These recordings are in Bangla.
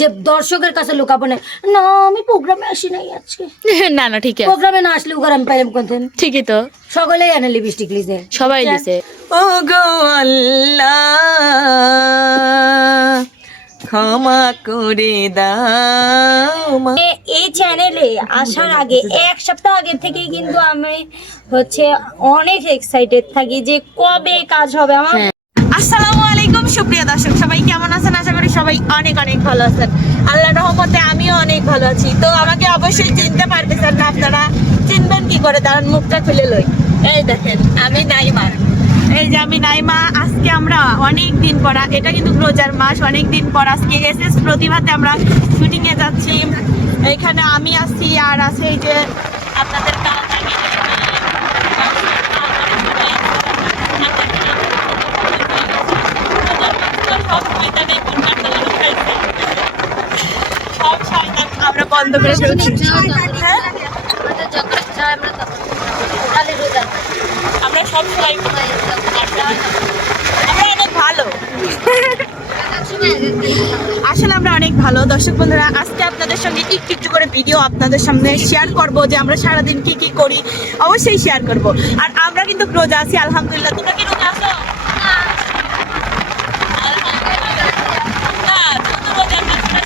যে দর্শকের কাছে লুকাবো না, না আমি প্রোগ্রামে আসি নাই আজকে। না না ঠিক আছে, প্রোগ্রামে না আসলে ওখানে আমি পাইলাম কোনদিন। ঠিকই তো, সকলেই আনে লিপস্টিক লিজে, সবাই দিছে। ও গো আল্লাহ ক্ষমা করে দাও। এই চ্যানেলে আসার আগে এক সপ্তাহ আগে থেকে কিন্তু আমি হচ্ছে অনেক এক্সাইটেড থাকি যে কবে কাজ হবে আমার। আসসালামু আলাইকুম সুপ্রিয় দর্শক, সবাই কেমন আছেন? আশা করি সবাই অনেক অনেক ভালো আছেন। আল্লাহর রহমতে আমিও অনেক ভালো আছি। তো আমাকে অবশ্যই চিনতে পারতেছেন না আপনারা, চিনবেন কি করে? দাঁড়ান মুখটা খুলে লই। এই দেখেন আমি নাইমা, এই যে আমি নাইমা। আজকে আমরা অনেক দিন পর, এটা কিন্তু রোজার মাস, অনেক দিন পর আজকে এসএস প্রতিভাতে আমরা শুটিং এ যাচ্ছি। এখানে আমি আছি আর আছে এই যে আপনাদের আমরা বন্ধ করে ফেলছি। আমরা সব সময় আমরা অনেক ভালো, আসলে আমরা অনেক ভালো। দর্শক বন্ধুরা, আজকে আপনাদের সঙ্গে একটু একটু করে ভিডিও আপনাদের সামনে শেয়ার করব, যে আমরা সারাদিন কি কি করি অবশ্যই শেয়ার করব। আর আমরা কিন্তু রোজা আছি আলহামদুলিল্লাহ। তোমরা কি রোজা আছো?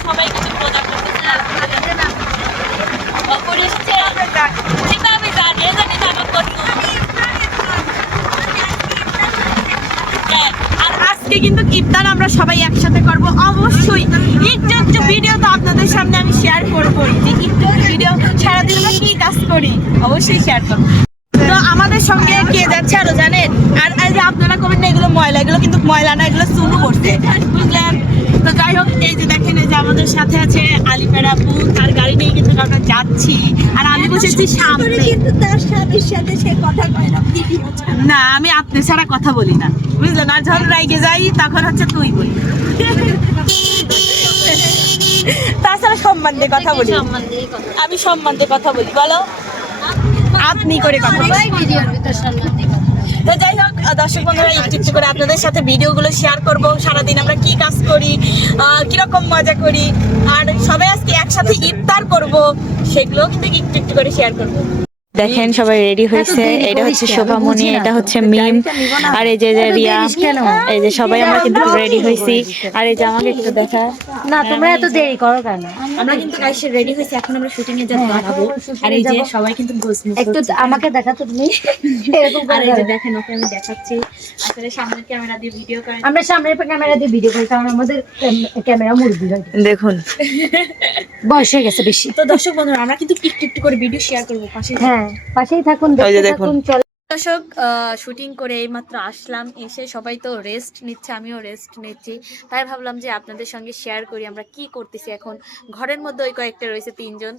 সবাই কিন্তু রোজা করতেছে আর আজকে কিন্তু ইফতার আমরা সবাই একসাথে করব। অবশ্যই একটু একটু ভিডিও তো আপনাদের সামনে আমি শেয়ার করবো, যে একটু ভিডিও সারাদিন আমরা কি কাজ করি অবশ্যই শেয়ার করবো। তো আমাদের সঙ্গে কে যাচ্ছে আরো জানেন? আর এই যে আপনারা কবেন না এগুলো ময়লা, এগুলো কিন্তু ময়লা না, এগুলো চুনু করছে, বুঝলেন? তো যাই হোক, এই যে দেখেন এই যে আমাদের সাথে আছে আলিফের আপু, তার গাড়ি নিয়ে কিন্তু আমরা যাচ্ছি। আর আমি বসেছি সামনে, কিন্তু তার স্বামীর সাথে সে কথা কয় না ভিডিও। না আমি আপনি ছাড়া কথা বলি না, বুঝলেন? আর যখন রাইগে যাই তখন হচ্ছে তুই বলি। তাছাড়া সম্মান দিয়ে কথা বলি, আমি সম্মান দিয়ে কথা বলি, বলো আপনি করে কথা বলি। তো যাই হোক দর্শক বন্ধুরা, একটু একটু করে আপনাদের সাথে ভিডিওগুলো শেয়ার করব, সারাদিন আমরা কি কাজ করি, কিরকম মজা করি, আর সবাই আজকে একসাথে ইফতার করব, সেগুলো কিন্তু একটু একটু করে শেয়ার করব। দেখেন সবাই রেডি হয়েছে, এটা হচ্ছে শোভামণি, এটা হচ্ছে মিম, আর এই যে রিয়া, এই যে সবাই আমরা কিন্তু রেডি হয়েছি। আর এই যে আমাকে একটু দেখা না, তোমরা এত দেরি করো কেন? আমরা কিন্তু গাইসে রেডি হয়েছি, এখন আমরা শুটিং এ যাবো। আর এই যে সবাই কিন্তু একটু আমাকে দেখাতো তুমি এরকম আর করে। এই যে দেখেন ওকে আমি দেখাচ্ছি, আসলে সামনের ক্যামেরা দিয়ে ভিডিও করেন, আমরা সামনের ক্যামেরা দিয়ে ভিডিও করি কারণ আমাদের ক্যামেরা মুরগি হয়, দেখুন বয়স হয়ে গেছে বেশি। তো দর্শক বন্ধুরা, আমরা কিন্তু একটু একটু করে ভিডিও শেয়ার করবো, পাশে হ্যাঁ পাশেই থাকুন, ওই যে দেখতে দেখুন। থাকুন। চল দর্শক, শুটিং করে এইমাত্র আসলাম, এসে সবাই তো রেস্ট নিচ্ছে, আমিও রেস্ট নিচ্ছি। তাই ভাবলাম যে আপনাদের সঙ্গে শেয়ার করি আমরা কি করতেছি এখন। ঘরের মধ্যে ওই কয়েকটা রয়েছে, তিনজন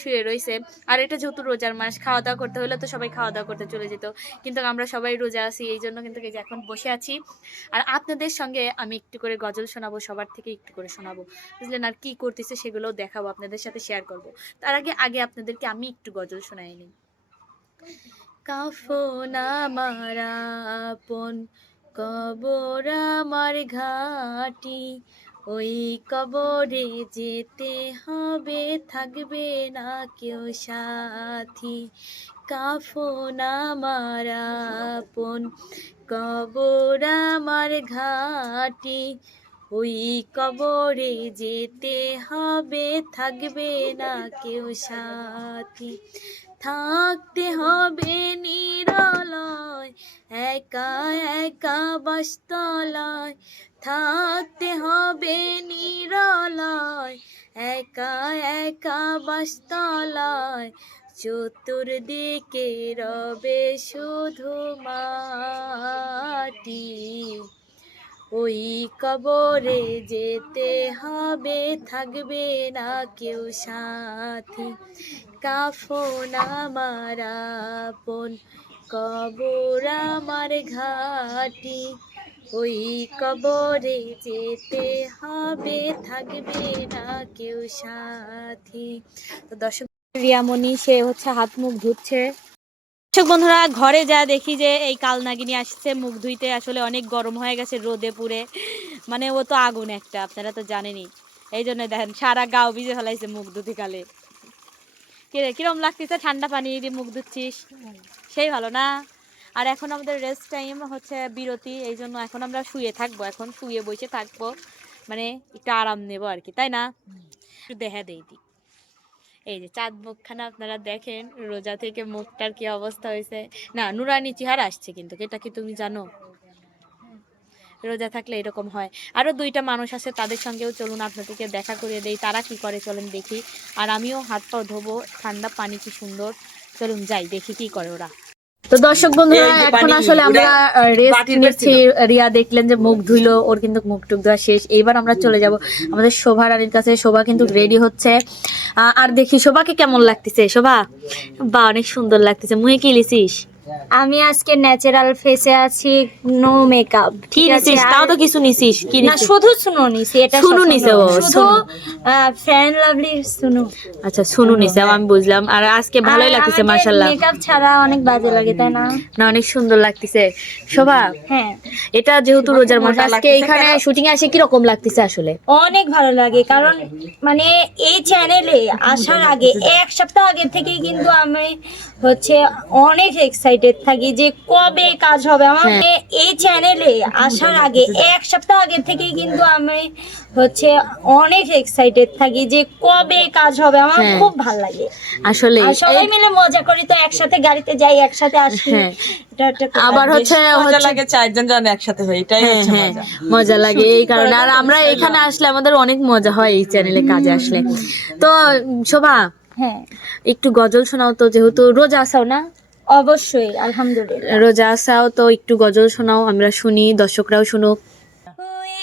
শুয়ে রয়েছে। আর এটা যেহেতু রোজার মাস, খাওয়া দাওয়া করতে হলে তো সবাই খাওয়া দাওয়া করতে চলে যেত, কিন্তু আমরা সবাই রোজা আছি, এই জন্য কিন্তু এই যে এখন বসে আছি। আর আপনাদের সঙ্গে আমি একটু করে গজল শোনাবো, সবার থেকে একটু করে শোনাবো, বুঝলেন? আর কি করতেছে সেগুলোও দেখাবো, আপনাদের সাথে শেয়ার করব। তার আগে আপনাদেরকে আমি একটু গজল শোনাই নিই। কাফন আমার আপন, কবর আমার ঘাটি, ওই কবরে যেতে হবে, থাকবে না কেউ সাথী। কাফন আমার আপন, কবর আমার ঘাটি, ওই কবরে যেতে হবে, থাকবে না কেউ সাথী। থাকতে হবে নিরালয়, একা একা বাসতলায়, থাকতে হবে নিরালয়, একা একা বাসতলায়, চতুর্দিকে রবে শুধু মাটি, ওই কবরে যেতে হবে, থাকবে না কেউ সাথী। কাফন আমার আপন, কবর আমার ঘাটি, ওই কবরে যেতে হবে, থাকবে না কেউ সাথী। তো দর্শক, রিয়ামণি সে হচ্ছে হাত মুখ ধুচ্ছে। দর্শক বন্ধুরা, ঘরে যা দেখি যে এই কালনাগিনী আসছে মুখ ধুইতে, আসলে অনেক গরম হয়ে গেছে রোদে পুড়ে, মানে ও তো আগুন একটা, আপনারা তো জানেনই। এই জন্য দেখেন সারা গাও ভিজে ফেলাইছে মুখ ধুতি কালে। কিরম লাগতেছে ঠান্ডা পানি দিয়ে মুখ ধুচ্ছিস? সেই ভালো না? আর এখন আমাদের রেস্ট টাইম হচ্ছে বিরতি, এই জন্য এখন আমরা শুয়ে থাকবো, এখন শুয়ে বসে থাকবো, মানে একটু আরাম নেবো আর কি, তাই না? একটু দেখা দেই দি, এই যে চাঁদ মুখখানা আপনারা দেখেন, রোজা থেকে মুখটার কি অবস্থা হয়েছে। না নুরানি চেহারা আসছে, কিন্তু এটা কি তুমি জানো? রোজা থাকলে এরকম হয়। আরো 2টা মানুষ আছে, তাদের সঙ্গেও চলুন আপনাদেরকে দেখা করিয়ে দেই, তারা কি করে চলেন দেখি। আর আমিও হাত পা ধোবো, ঠান্ডা পানি কি সুন্দর, চলুন যাই দেখি কি করে ওরা। তো দর্শক বন্ধুরা এখন আসলে আমরা রেস্ট নিচ্ছি। রিয়া দেখলেন যে মুখ ধুইলো, ওর কিন্তু মুখ টুক ধোয়া শেষ। এইবার আমরা চলে যাব আমাদের শোভা রানীর কাছে। শোভা কিন্তু রেডি হচ্ছে, আর দেখি শোভাকে কেমন লাগতেছে। শোভা বা অনেক সুন্দর লাগতেছে। মুহে কি লিছিস? আমি আজকে ন্যাচারাল ফেসে আছি, নো মেকআপ। কি নিছিস? তাও তো কিছু নিছিস। কি না, শুধু সুনো নিছি। এটা সুনু নিছে, ও শুধু ফ্যান লাভলি সুনো। আচ্ছা সুনু নিছে, আমি বুঝলাম। আর আজকে ভালোই লাগতেছে মাশাআল্লাহ। মেকআপ ছাড়া অনেক বাজে লাগে, তাই না? না অনেক সুন্দর লাগতেছে শোভা। হ্যাঁ, এটা যেহেতু রোজার মাস, আজকে এখানে শুটিং এ এসে কি রকম লাগতেছে আসলে? অনেক ভালো লাগে, কারণ মানে এই চ্যানেলে আসার আগে 1 সপ্তাহ আগে থেকেই কিন্তু আমি হচ্ছে অনেক এক্সাইটেড থাকি যে কবে কাজ হবে আমার। এই চ্যানেলে আসার আগে 1 সপ্তাহ আগে থেকেই কিন্তু আমি হচ্ছে অনেক এক্সাইটেড থাকি যে কবে কাজ হবে আমার। খুব ভালো লাগে আসলে, সবাই মিলে মজা করি, তো একসাথে গাড়িতে যাই, একসাথে আসি। আবার হচ্ছে মজা লাগে 4 জন একসাথে হই, এটাই হচ্ছে মজা। মজা লাগে এই কারণে। আর আমরা এখানে আসলে আমাদের অনেক মজা হয় এই চ্যানেলে কাজে আসলে। তো শোভা, হ্যাঁ একটু গজল শোনাও তো, যেহেতু রোজা আসাও না? অবশ্যই, আলহামদুলিল্লাহ। রোজা আসাও তো, একটু গজল শোনাও, আমরা শুনি, দর্শকরাও শুনুক। ওই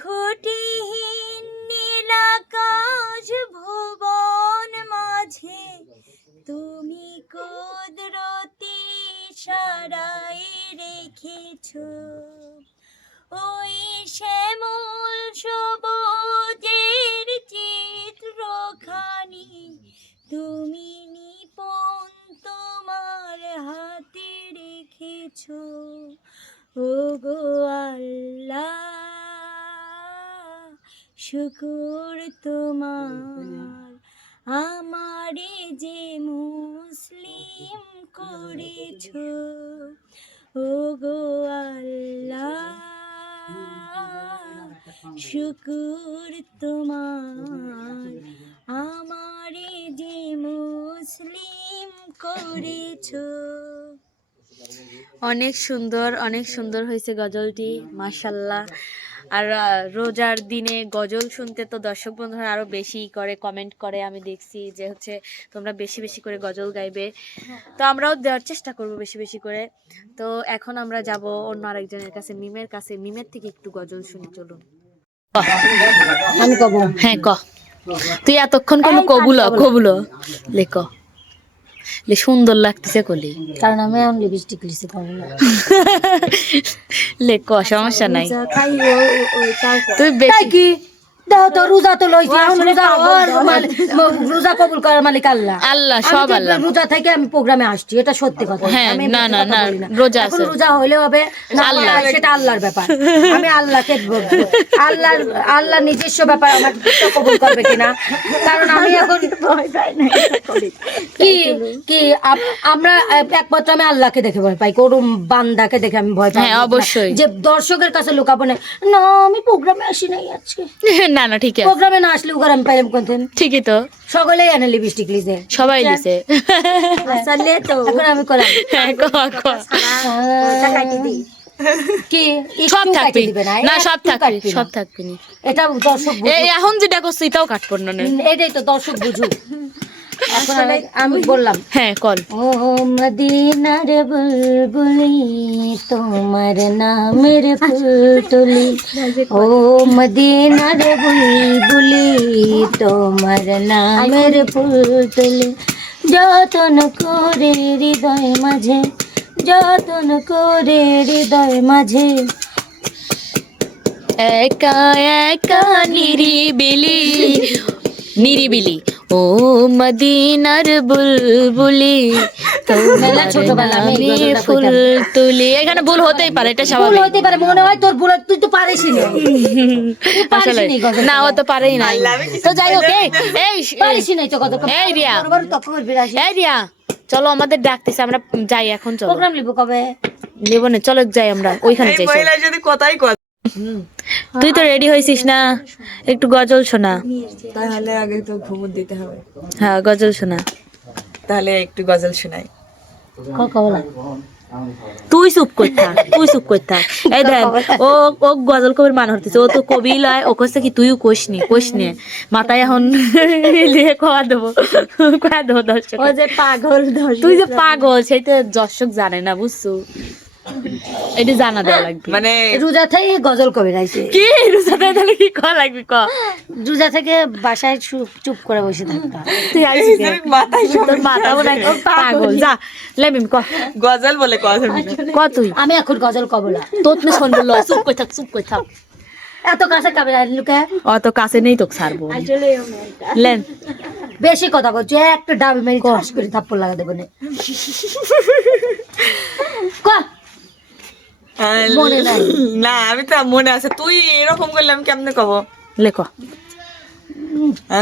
খুঁটিহীন নীলাকাশ ভুবন মাঝে তুমি কুদরতি ইশারায় রেখেছো, ওই শ্যামল সবুজের চিত্রখানি তুমি নিপুণ তোমার হাতে রেখেছো। ওগো আল্লাহ, শুকর তোমার, আমারে যে মুসলিম করেছো। ওগো আল্লাহ, শুকর তোমার, আমারে যে মুসলিম করেছো। অনেক সুন্দর, অনেক সুন্দর হয়েছে গজলটি, মাশাআল্লাহ। আর রোজার দিনে গজল শুনতে তো দর্শক বন্ধুরা আরো বেশি করে কমেন্ট করে, আমি দেখছি যে হচ্ছে তোমরা বেশি বেশি করে গজল গাইবে, তো আমরাও দেওয়ার চেষ্টা করব বেশি বেশি করে। তো এখন আমরা যাব অন্য আরেকজনের কাছে, মিমের কাছে। মিমের থেকে একটু গজল শুনি, চলুন। আমি কব, হ্যাঁ ক, তুই এতক্ষণ কোনো কবুল লেখ, সুন্দর লাগতেছে কলি, কারণ আমি এখন লিপস্টিক লিখছি লেখ, সমস্যা নাই। তুই বেশি কি দাও তো, রোজা তো লইছি, এখন রোজা ওর রোজা কবুল করার মালিক আল্লাহ। আল্লাহ, সব আল্লাহ। রোজা থেকে আমি প্রোগ্রামে আসছি, এটা সত্যি কথা। হ্যাঁ, আমি না না কথা না, বলি না। রোজা এখন আছে, রোজা হইলে হবে না, আল্লাহ। সেটা আল্লাহর ব্যাপার। আমি আল্লাহকে বলবো, আল্লাহ নিজস্ব ব্যাপার আমার কবুল করবে কিনা। কারণ আমি এখন কি আমরা একমাত্র আমি আল্লাহকে দেখে ভয় পাই, কোনো বান্দাকে দেখে আমি ভয় পাই। হ্যাঁ, অবশ্যই। যে দর্শকের কাছে লুকাবো না, না আমি প্রোগ্রামে আসি নাই আজকে। না না, ঠিক আছে, প্রোগ্রামে না আসলে ওখানে আমি পাইলাম কোনদিন। ঠিকই তো, সকলেই এনে লিপস্টিক লিখে, সবাই লিছে। এখন আমি করলাম হ্যাঁ, কি সব একটু থাকবি কাটিয়ে দিবে না, না, সব একটু থাকবি, কাটবি না। সব থাকবি না। এটা দর্শক বুঝুক। এই এখন যেটা করছি এটাও কাটবো না। এটাই তো দর্শক বুঝুক। এখন আমি বললাম, হ্যাঁ কল। ও মদিনার বুলবুলি তোমার নামের ফুলতুলি, ও মদিনার বুলবুলি তোমার নামের ফুলতুলি, যতন করে হৃদয় মাঝে, যতন করে হৃদয় মাঝে, একা একা নিরিবিলি নিরিবিলি, ও ও মদিনার বুলবুলি তোমার ছোটবেলা আমি এই নামে গজলটা ফুল কইতাম। তুলি। এখানে ভুল হতেই পারে, এটা ভুল স্বাভাবিক। হইতে পারে, মনে হয় তোর ভুল, তুই তো পারিসই না। আসলে পারিসই নি গজল না, ও তো পারেই নাই। তো যাই হোক, এই পারিসই নাই তো গজল। এই রিয়া, বড় তক করবি রাশি। এই রিয়া, চলো আমাদের ডাকতেছে, আমরা যাই এখন। চলো, প্রোগ্রাম লিব কবে? নেবো না, চলো যাই আমরা ওইখানে এই যাই। চলো। মহিলা যদি কথাই কয় তুই তো রেডি হয়েছিস না? একটু গজল শোনা। তাহলে আগে তো ঘুমুর দিতে হবে, হ্যাঁ, গজল শোনা। তাহলে একটু গজল শোনাই। কবলা তুই চুপ কর থাক, তুই চুপ কর থাক। এই দেখ, ও ও গজল কবির মান হতেছে, ও তো কবি লয়। ও কইছে কি তুইও কোশ নি মাথায় এখন লিয়ে খাওয়া দেবো দর্শক। ও যে পাগল দর্শক। তুই যে পাগল সেইটা দর্শক জানে না, বুঝছো? এটা জানা দেওয়া লাগবে। মানে রোজা থেকে গজল কবে রাইছে? কি রোজাতে তাহলে কি করা লাগবে ক? রোজা থেকে বাসায় চুপ করে বসে থাকতা। তুই আইছিস কে? মাথায় তোর মাথা মনে হয় পাগল। যা লেমিম ক, গজল বলে কথা ক তুই। আমি এখন গজল কবলা। তোর না শুনবো, চুপ কই থাক, চুপ কই থাক। এত কাছে কাবে লুকে অত কাছে নেই তোকে ছাড়বো। লেন, বেশি কথা বলছো, একটা ডাবি মেরি ঠাস করে থাপ্পড় লাগা দেবো না। ক মনে নাই। না, আমি তো মনে আছে। তুই এরকম করলে আমি কেমনে কব? লেখ।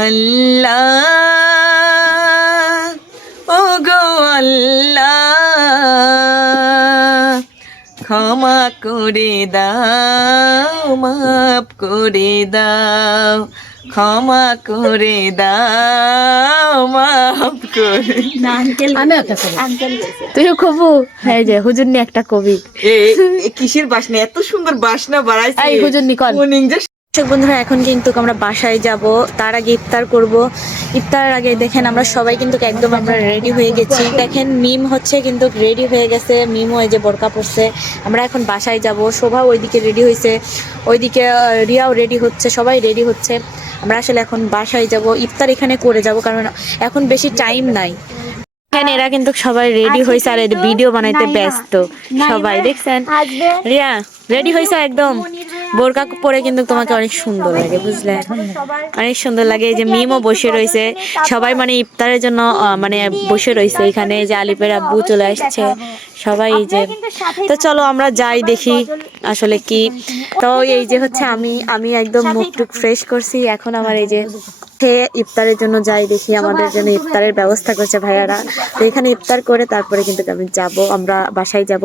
আল্লাহ, ও গো আল্লাহ, ক্ষমা করে দাও, মাফ করে দাও, ক্ষমা করে দাও, মাফ করে। আমি একটা করি। তুইও কবু? হ্যাঁ, যে হুজুর নি একটা কবি। এ কিসের বাসনা, এত সুন্দর বাসনা বাড়াইছে। এই হুজুর নি কল। মর্নিং যে দর্শক বন্ধুরা, এখন কিন্তু আমরা বাসায় যাব, তার আগে ইফতার করব। ইফতারের আগে দেখেন আমরা সবাই কিন্তু একদম আমরা রেডি হয়ে গেছি। দেখেন মিম হচ্ছে কিন্তু রেডি হয়ে গেছে, মিমও এই যে বোরকা পরছে। আমরা এখন বাসায় যাব, শোভা ওইদিকে রেডি হয়েছে, ওইদিকে রিয়াও রেডি হচ্ছে, সবাই রেডি হচ্ছে। আমরা আসলে এখন বাসায় যাব, ইফতার এখানে করে যাব, কারণ এখন বেশি টাইম নাই। এখানে এরা কিন্তু সবাই রেডি হয়েছে আর ভিডিও বানাইতে ব্যস্ত সবাই, দেখছেন? রিয়া রেডি হয়েছে একদম, বোরকা পরে কিন্তু তোমাকে অনেক সুন্দর লাগে, বুঝলে? অনেক সুন্দর লাগে। এই যে মিমও বসে রয়েছে, সবাই মানে ইফতারের জন্য মানে বসে রয়েছে এখানে। যে আলিপের আব্বু চলে আসছে, সবাই এই যে। তো চলো আমরা যাই দেখি আসলে কি। তো এই যে হচ্ছে আমি একদম মুখ টুক ফ্রেশ করছি, এখন আমার এই যে খেয়ে ইফতারের জন্য যাই দেখি। আমাদের জন্য ইফতারের ব্যবস্থা করছে ভাইয়ারা। তো এখানে ইফতার করে তারপরে কিন্তু আমি যাব, আমরা বাসায় যাব।